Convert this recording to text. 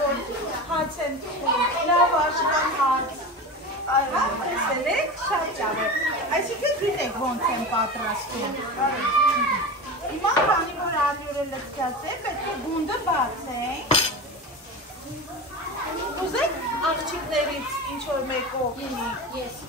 որ հաց են թխում, լավ աշխան հաց, տեսել եք, շատ ճավ է, այսինքն գիտեք ոնց են պատրաստում, հիմա քանի որ ալյուրը լցկած է, պետք է գունդը բացենք, ուզեք աղջիկներից ինչ-որ մեկ օգնի։ Yes.